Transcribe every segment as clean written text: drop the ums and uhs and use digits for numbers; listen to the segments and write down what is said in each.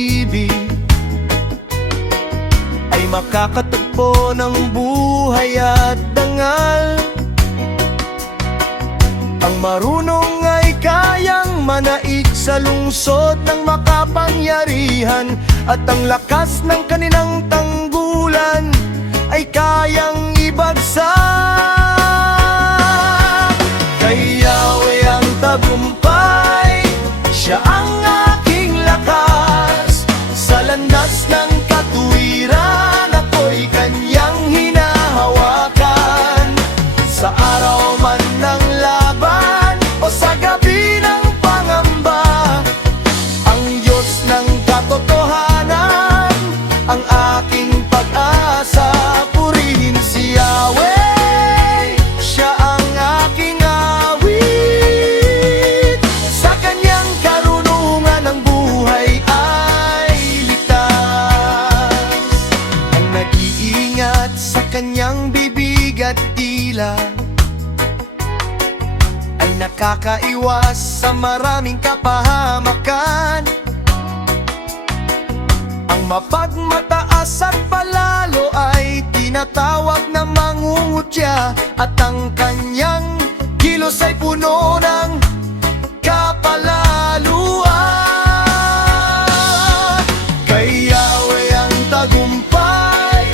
pag-ibig ay makakatagpo ng buhay at dangal. Ang marunong ay kayang manaig sa lungsod ng makapangyarihan, at ang lakas ng kanilang tanggulan ay kayang ibagsak. Kay Yahweh ang tagumpay, siya ang aking lakas. Sa landas ng katuwiran, ako'y kanyang hinahawakan. Sa araw man ng laban o sa gabi ng pangamba, ang Diyos ng katotohanan ang aking pag-asa. Purihin si Yahweh, siya ang aking awit. Sa kanyang karunungan ang buhay ay ligtas. Ang nag-iingat sa kanyang bibig at dila ay nakakaiwas sa maraming kapahamakan. Ang mapagmataas at palalo ay tinatawag na mangungutya, at ang kanyang kilos ay puno ng kapalaluan. Kay Yahweh ang tagumpay,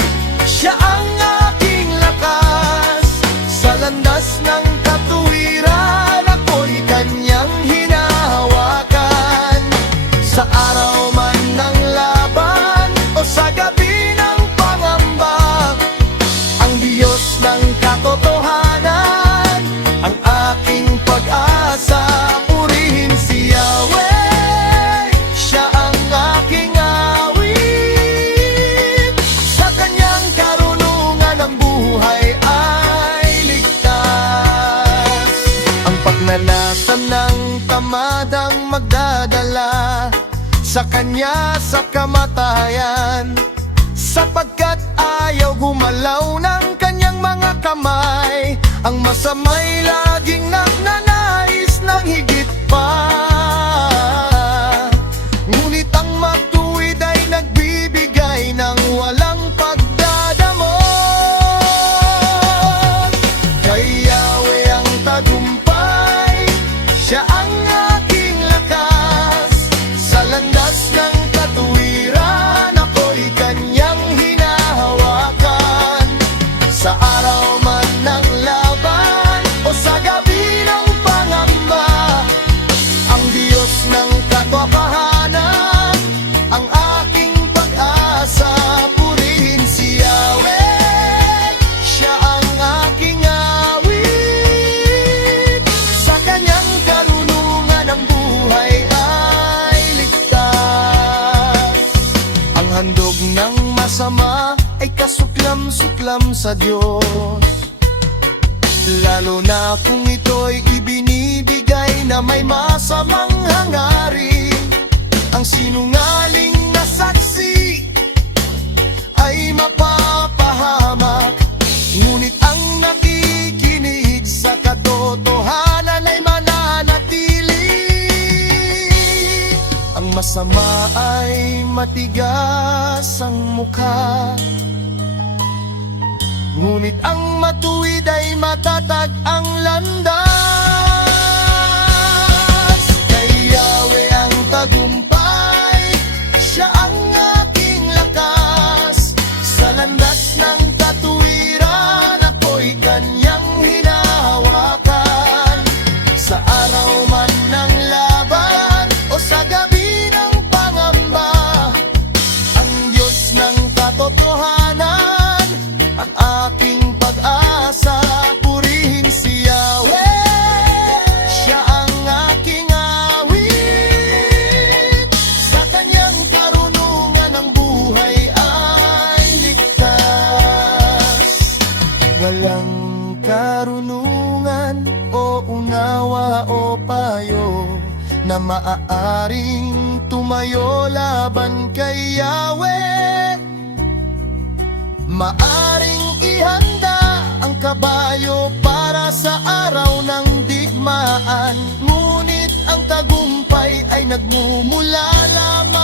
siya ang aking lakas. Sa landas ng katuwiran, ako'y kanyang hinahawakan. Sa araw man ng laban o sa gabi ng pangamba, ang Diyos ng katotohanan ang aking pag-asa. Purihin si Yahweh, siya ang aking awit. Sa kanyang karunungan ang buhay ay ligtas. Ang pagnanasa ng tamadang magdadala sa kanya sa kamatayan, sapagkat ayaw gumalaw ng kanyang mga kamay. Ang masamay laging nagnanais ng higit pa, ngunit ang matuwid ay nagbibigay ng walang pagdadamot. Kay Yahweh ang tagumpay, siya ang aking lakas. Sa landas ng katuwiran, ako'y kanyang hinahawakan. Sa araw man ng laban o sa gabi ng pangamba, ang Diyos ng katotohanan ang aking pag-asa. Purihin si Yahweh, siya ang aking awit. Sa kanyang karunungan ang buhay ay ligtas. Ang handog ng masama ay kasuklam-suklam sa Diyos, lalo na kung ito'y ibinibigay na may masamang hangarin. Ang sinungaling na saksi ay mapapahamak, ngunit ang nakikinig sa katotohanan ay mananatili. Ang masama ay matigas ang mukha, ngunit ang matuwid ay matatag ang landas. Kay Yahweh ang tagumpay, siya ang aking lakas. Sa landas ng katuwiran, ako'y kanyang hinahawakan. Sa araw man ng laban o sa gabi ng pangamba, ang Diyos ng katotohanan ang aking pag-asa. Purihin si Yahweh, siya ang aking awit. Sa kanyang karunungan ang buhay ay ligtas. Walang karunungan o unawa o payo na maaaring tumayo laban kay Yahweh. Maaring ihanda ang kabayo para sa araw ng digmaan, ngunit ang tagumpay ay nagmumula lamang